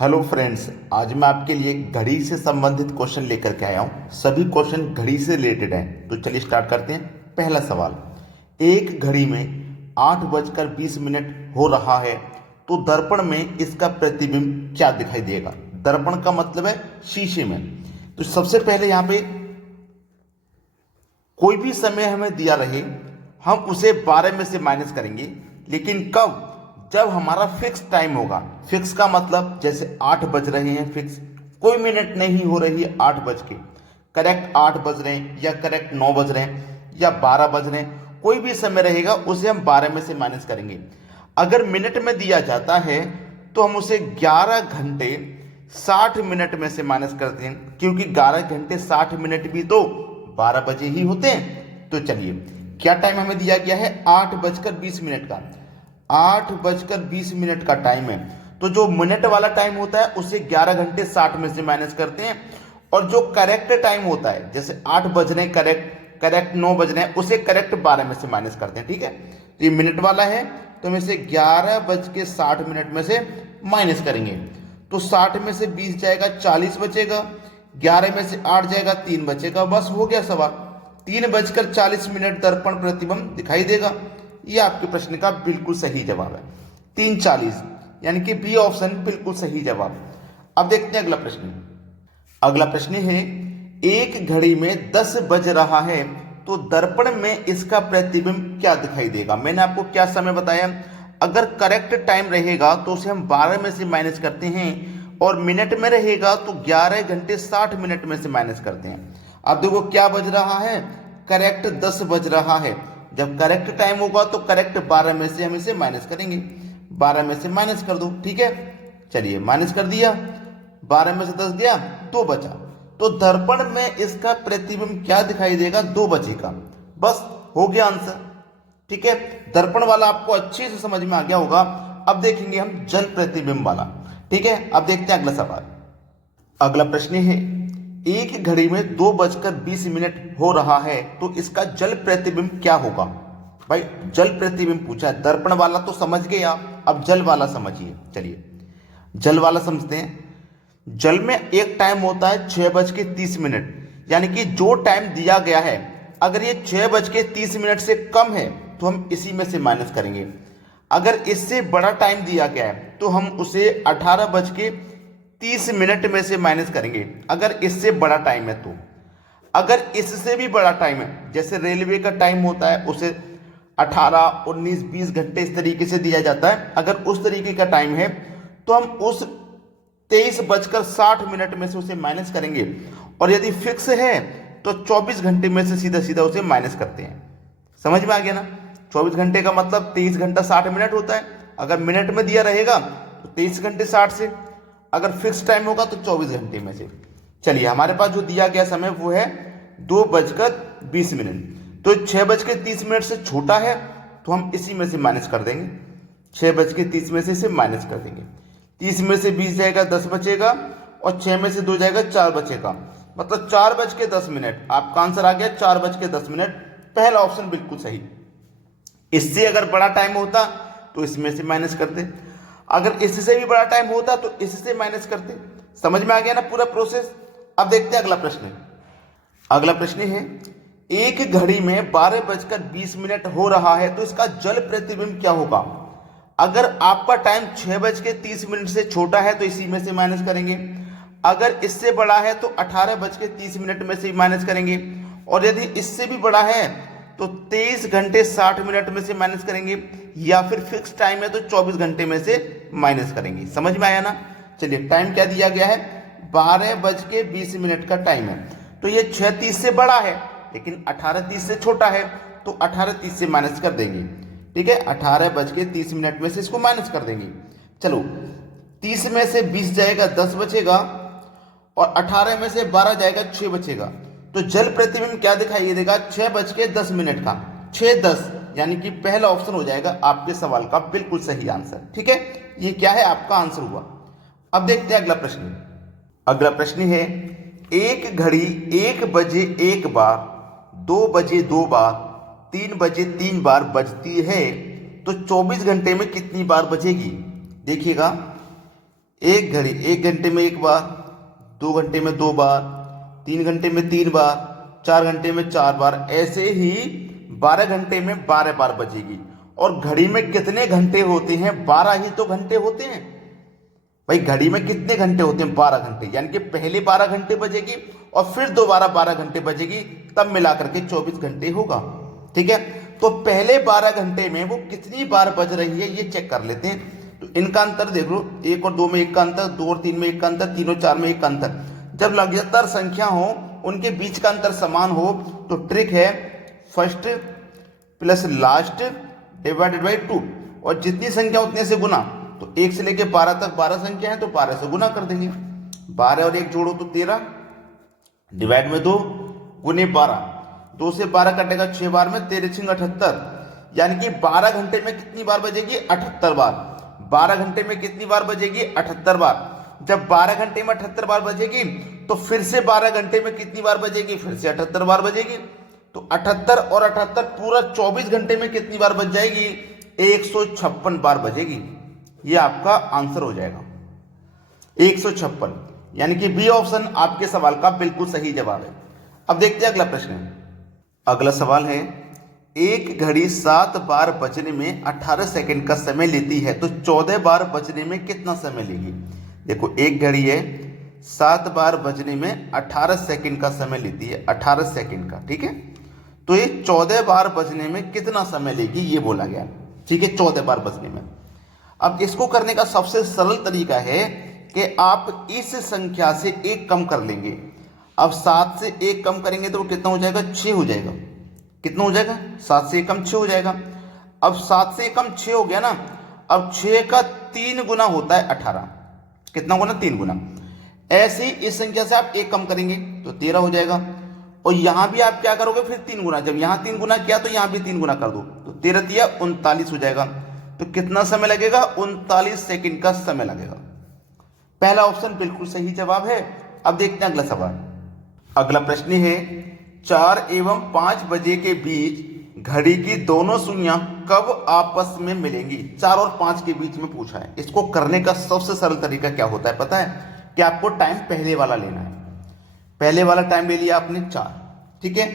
Hello friends, आज मैं आपके लिए घड़ी से संबंधित क्वेश्चन लेकर के आया हूँ। सभी क्वेश्चन घड़ी से रिलेटेड हैं। तो चलिए स्टार्ट करते हैं। पहला सवाल, एक घड़ी में 8:20 हो रहा है तो दर्पण में इसका प्रतिबिंब क्या दिखाई देगा। दर्पण का मतलब है शीशे में। तो सबसे पहले यहाँ पे कोई भी समय हमें दिया रहे, हम उसे 12 में से माइनस करेंगे। लेकिन कब? जब हमारा फिक्स टाइम होगा। फिक्स का मतलब जैसे 8 बज रहे हैं, फिक्स कोई मिनट नहीं हो रही है 8 बज के, करेक्ट 8 बज रहे हैं या करेक्ट 9 बज रहे हैं या 12 बज रहे हैं, कोई भी समय रहेगा उसे हम 12 में से माइनस करेंगे। अगर मिनट में दिया जाता है तो हम उसे 11 घंटे 60 मिनट में से माइनस करते हैं, क्योंकि 11 घंटे 60 मिनट भी तो 12 बजे ही होते हैं। तो चलिए, क्या टाइम हमें दिया गया है? 8:20 का। 8:20 का टाइम है। तो जो मिनट वाला टाइम होता है उसे 11 घंटे 60 में से माइनस करते हैं, और जो करेक्ट टाइम होता है, जैसे 8 बज रहे हैं करेक्ट 9 बज रहे हैं, उसे करेक्ट 12 में से माइनस करते हैं। ठीक है, तो ये मिनट वाला है तो हम इसे 11:60 में से माइनस करेंगे। तो 60 में से 20 जाएगा, 40 बचेगा। 11 में से 8 जाएगा, 3 बचेगा। बस हो गया सवाल। 3:40 दर्पण प्रतिबिंब दिखाई देगा। ये आपके प्रश्न का बिल्कुल सही जवाब है। 3:40 यानी कि बी ऑप्शन बिल्कुल सही जवाब। अब देखते हैं अगला प्रश्न। अगला प्रश्न है, एक घड़ी में 10 बज रहा है तो दर्पण में इसका प्रतिबिंब क्या दिखाई देगा। मैंने आपको क्या समय बताया? अगर करेक्ट टाइम रहेगा तो उसे हम 12 में से माइनस करते हैं, और मिनट में रहेगा तो 11 घंटे 60 मिनट में से माइनस करते हैं। अब देखो क्या बज रहा है, करेक्ट 10 बज रहा है। जब करेक्ट टाइम होगा तो करेक्ट 12 में से हम इसे माइनस करेंगे। 12 में से माइनस कर दो। ठीक है, चलिए माइनस कर दिया। 12 में से 10 गया, 2 बचा। तो दर्पण में इसका प्रतिबिंब क्या दिखाई देगा? 2 बचेगा। बस हो गया आंसर। ठीक है, दर्पण वाला आपको अच्छे से समझ में आ गया होगा। अब देखेंगे हम जल प्रतिबिंब वाला। ठीक है, अब देखते हैं अगला सवाल। अगला प्रश्न है, एक घड़ी में 2:20 हो रहा है तो इसका जल प्रतिबिंब क्या होगा। भाई जल प्रतिबिंब पूछा है, दर्पण वाला तो समझ गए आप, अब जल वाला समझिए। चलिए जल वाला समझते हैं। जल में एक टाइम होता है 6:30, यानी कि जो टाइम दिया गया है, अगर ये 6:30 से कम है तो हम इसी में से माइनस करेंगे। अगर इससे बड़ा टाइम दिया गया है तो हम उसे 18:30 में से माइनस करेंगे, अगर इससे बड़ा टाइम है तो। अगर इससे भी बड़ा टाइम है, जैसे रेलवे का टाइम होता है, उसे 18, 19, 20 घंटे इस तरीके से दिया जाता है, अगर उस तरीके का टाइम है तो हम उस 23:60 में से उसे माइनस करेंगे। और यदि फिक्स है तो 24 घंटे में से सीधा सीधा उसे माइनस करते हैं। समझ में आ गया ना? 24 घंटे का मतलब 23 घंटा 60 मिनट होता है। अगर मिनट में दिया रहेगा तो 23 घंटे 60 से, अगर फिक्स टाइम होगा तो 24 घंटे में से। चलिए, हमारे पास जो दिया गया समय वो है 2:20। तो 6:30 से छोटा है तो हम इसी में से माइनस कर देंगे। 6:30 में से इसे माइनस कर देंगे। 30 में से 20 जाएगा, 10 बचेगा, और 6 में से 2 जाएगा, 4 बचेगा। मतलब 4:10। आपका आंसर आ गया 4:10। पहला ऑप्शन बिल्कुल सही। इससे अगर बड़ा टाइम होता तो इसमें से माइनस करते, अगर इससे भी बड़ा टाइम होता तो इससे माइनस करते। समझ में आ गया ना पूरा प्रोसेस? अब देखते हैं अगला प्रश्न। अगला प्रश्न है, एक घड़ी में 12:20 हो रहा है तो इसका जल प्रतिबिंब क्या होगा। अगर आपका टाइम 6:30 से छोटा है तो इसी में से माइनस करेंगे। अगर इससे बड़ा है तो 18:30 में से माइनस करेंगे, और यदि इससे भी बड़ा है तो 23 घंटे 60 मिनट में से माइनस करेंगे, या फिर फिक्स टाइम है तो 24 घंटे में से माइनस करेंगे। समझ में आया ना? चलिए, टाइम क्या दिया गया है? 12:20 का टाइम है। तो ये 6:30 से बड़ा है लेकिन 18:30 से छोटा है, तो 18:30 से माइनस कर देंगे। ठीक है, 18:30 में से इसको माइनस कर देंगे। चलो, 30 में से 20 जाएगा, 10 बचेगा, और 18 में से 12 जाएगा, 6 बचेगा। तो जल प्रतिबिंब क्या दिखाई देगा? 6:10 का। 6:10 यानी कि पहला ऑप्शन हो जाएगा आपके सवाल का बिल्कुल सही आंसर। ठीक है, ये क्या है? आपका आंसर हुआ। अब देखते हैं अगला प्रश्न। अगला प्रश्न है, एक घड़ी 1 बजे 1 बार, 2 बजे 2 बार, 3 बजे 3 बार बजती है तो 24 घंटे में कितनी बार बजेगी। देखिएगा, एक घड़ी 1 घंटे में 1 बार, 2 घंटे में 2 बार, 3 घंटे में 3 बार, 4 घंटे में 4 बार, ऐसे ही 12 घंटे में 12 बार बजेगी। और घड़ी में कितने घंटे होते हैं? 12 ही तो घंटे होते हैं भाई। घड़ी में कितने घंटे होते हैं? 12 घंटे। यानी कि पहले 12 घंटे बजेगी और फिर दोबारा 12 घंटे बजेगी, तब मिलाकर के 24 घंटे होगा। ठीक है, तो पहले 12 घंटे में वो कितनी बार बज रही है ये चेक कर लेते हैं। तो इनका अंतर देख लो, 1 और 2 में 1 का अंतर, 2 और 3 में 1 का अंतर, 3 और 4 में 1 का अंतर। जब लगातार संख्या हो, उनके बीच का अंतर समान हो, तो ट्रिक है first plus last divided by 2, और जितनी संख्या उतने से गुना। तो 1 से लेके 12 तक 12 संख्या है, तो 12 से गुना कर देंगे। 12 और 1 जोड़ो तो 13, डिवाइड में 2 गुने 12, 2 से 12 कटेगा 6 बार में, 13 छिंग 78। यानी कि 12 घंटे में कितनी बार बजेगी? 78 बार। 12 घंटे में कितनी बार बजेगी? 78 बार। जब 12 घंटे में 78 बार बजेगी, तो फिर से 12 घंटे में कितनी बार बजेगी? फिर से 78 बार बजेगी। तो 78 और 78 पूरा 24 घंटे में कितनी बार बज जाएगी? 156 बार बजेगी। ये आपका आंसर हो जाएगा 156। यानी कि बी ऑप्शन आपके सवाल का बिल्कुल सही जवाब है। अब देखते हैं अगला प्रश्न। अगला सवाल है, एक घड़ी 7 बार बजने में 18 सेकंड का समय लेती है, तो 14 बार बजने में कितना समय लेगी? देखो, एक घड़ी है, 7 बार बजने में 18 सेकंड का समय लेती है, 18 सेकंड का। ठीक है, तो ये 14 बार बजने में कितना समय लेगी ये बोला गया। ठीक है, 14 बार बजने में। अब इसको करने का सबसे सरल तरीका है कि आप इस संख्या से 1 कम कर लेंगे। अब 7 से 1 कम करेंगे तो वो कितना हो जाएगा? 6 हो जाएगा। कितना हो जाएगा? 7 से 1 कम 6 हो जाएगा। अब 7 से 1 कम 6 हो गया ना। अब 6 का 3 गुना होता है 18। कितना गुना? 3 गुना। ऐसे ही इस संख्या से आप 1 कम करेंगे तो 13 हो जाएगा। और यहां भी आप क्या करोगे? फिर 3 गुना। जब यहां 3 गुना किया तो यहां भी 3 गुना कर दो, तो 13 तिया 39 हो जाएगा। तो कितना समय लगेगा? 39 सेकंड का समय लगेगा। पहला ऑप्शन बिल्कुल सही जवाब है। अब देखते हैं अगला सवाल। अगला प्रश्न है, 4 एवं 5 बजे के बीच घड़ी की दोनों सुइयां कब आपस में मिलेंगी? 4 और 5 के बीच में पूछा है। इसको करने का सबसे सरल तरीका क्या होता है पता है? कि आपको टाइम पहले वाला लेना है। पहले वाला टाइम ले लिया आपने 4। ठीक है,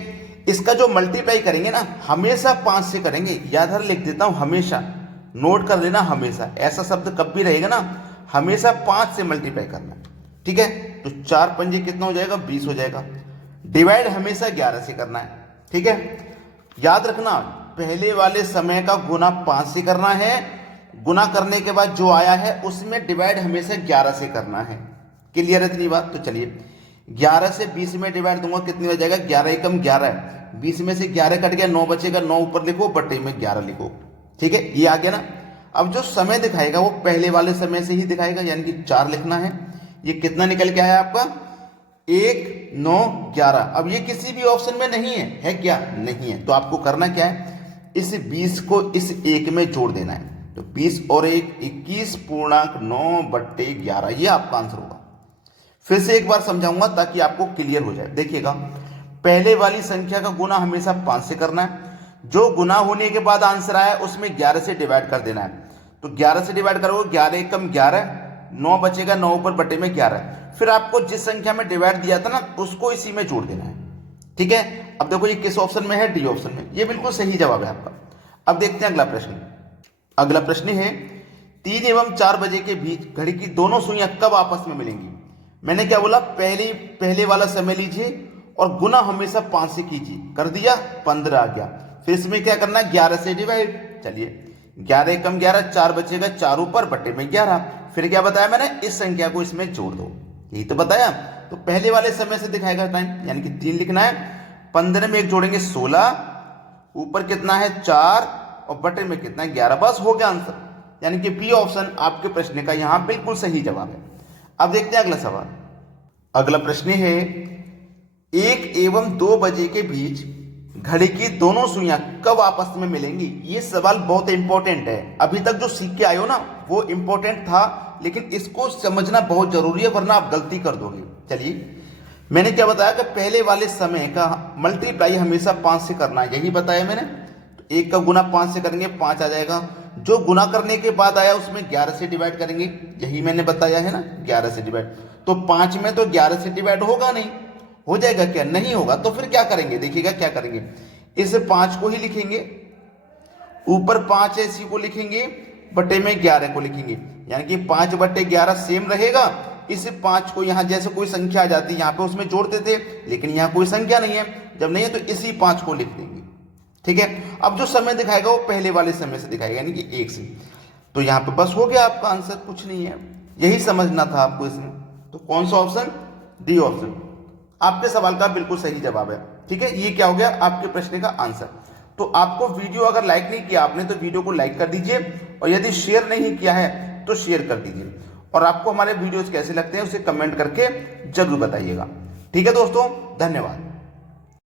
इसका जो मल्टीप्लाई करेंगे ना, हमेशा 5 से करेंगे। याद लिख देता हूं, हमेशा नोट कर लेना। हमेशा ऐसा शब्द कब भी रहेगा ना, हमेशा 5 से मल्टीप्लाई करना। ठीक है, तो 4 पंजे कितना हो जाएगा? 20 हो जाएगा। डिवाइड हमेशा 11 से करना है। ठीक है, याद रखना, पहले वाले समय का गुना 5 से करना है। गुना करने के बाद जो आया है उसमें डिवाइड हमेशा 11 से करना है। क्लियर है इतनी बात? तो चलिए, 11 से 20 में डिवाइड दूंगा, कितनी हो जाएगा? 11 एकम 11 है। 20 में से 11 कट गया, 9 बचेगा। 9 ऊपर लिखो, बटे में 11 लिखो। ठीक है, ये आ गया ना। अब जो समय दिखाएगा वो पहले वाले समय से ही दिखाएगा, यानी कि 4 लिखना है। ये कितना निकल के आया आपका? 1, 9, 11। अब ये किसी भी ऑप्शन में नहीं है क्या? नहीं है। तो आपको करना क्या है? इस 20 को इस 1 में जोड़ देना है। तो 20 और 1 21.9 बट्टे 11, ये आपका आंसर होगा। फिर से एक बार समझाऊंगा ताकि आपको क्लियर हो जाए। देखिएगा, पहले वाली संख्या का गुना हमेशा 5 से करना है। जो गुना होने के बाद आंसर आया उसमें 11 से डिवाइड कर देना है। तो 11 से डिवाइड करोगे, 11 एकम 11, 9 बचेगा, 9 ऊपर बटे में 11। फिर आपको जिस संख्या में डिवाइड दिया था ना, उसको इसी में जोड़ देना है। ठीक है, अब देखो ये किस ऑप्शन में है? डी ऑप्शन में। ये बिल्कुल सही जवाब है आपका। अब देखते हैं अगला प्रश्न। अगला प्रश्न है, 3 एवं 4 बजे के बीच घड़ी की दोनों सुइयां कब आपस में मिलेंगी? मैंने क्या बोला? पहले वाला समय लीजिए और गुना हमेशा 5 से कीजिए। कर दिया, 15 आ गया। फिर इसमें क्या करना है? 11 से डिवाइड। चलिए, 11 एकम 11, 4 बचेगा, 4 ऊपर बटे में 11। फिर क्या बताया मैंने? इस संख्या को इसमें जोड़ दो। यही तो बताया। तो पहले वाले समय से दिखाएगा टाइम, यानी कि 3 लिखना है। 15 में 1 जोड़ेंगे 16, ऊपर कितना है? 4, और बटे में कितना है? 11। बस हो गया आंसर। यानी कि बी ऑप्शन आपके प्रश्न का यहां बिल्कुल सही जवाब है। अब देखते हैं अगला सवाल। अगला प्रश्न है, 1 एवं 2 बजे के बीच घड़ी की दोनों सुइयां कब आपस में मिलेंगी? ये सवाल बहुत इंपॉर्टेंट है। अभी तक जो सीख के आए हो ना, वो इंपॉर्टेंट था, लेकिन इसको समझना बहुत जरूरी है, वरना आप गलती कर दोगे। चलिए, मैंने क्या बताया कि पहले वाले समय का मल्टीप्लाई हमेशा 5 से करना है, यही बताया मैंने। तो 1 का गुना 5 से करेंगे, 5 आ जाएगा। जो गुना करने के बाद आया उसमें 11 से डिवाइड करेंगे, यही मैंने बताया है ना, 11 से डिवाइड। तो 5 में तो 11 से डिवाइड होगा नहीं, हो जाएगा क्या, नहीं होगा। तो फिर क्या करेंगे, देखिएगा क्या करेंगे, इस 5 को ही लिखेंगे, ऊपर 5 है इसी को लिखेंगे, बटे में 11 को लिखेंगे, यानी कि 5/11 सेम रहेगा। इस 5 को यहाँ जैसे कोई संख्या आ जाती है यहाँ पे उसमें जोड़ते थे, लेकिन यहाँ कोई संख्या नहीं है, जब नहीं है तो इसी 5 को लिख देंगे। ठीक है, अब जो समय दिखाएगा वो पहले वाले समय से दिखाएगा, यानी कि 1 से। तो यहाँ पे बस हो गया आपका आंसर, कुछ नहीं है, यही समझना था आपको इसमें। तो कौन सा ऑप्शन, डी ऑप्शन आपके सवाल का बिल्कुल सही जवाब है। ठीक है, ये क्या हो गया आपके प्रश्न का आंसर। तो आपको वीडियो अगर लाइक नहीं किया आपने तो वीडियो को लाइक कर दीजिए, और यदि शेयर नहीं किया है तो शेयर कर दीजिए, और आपको हमारे वीडियोस कैसे लगते हैं उसे कमेंट करके जरूर बताइएगा। ठीक है दोस्तों, धन्यवाद।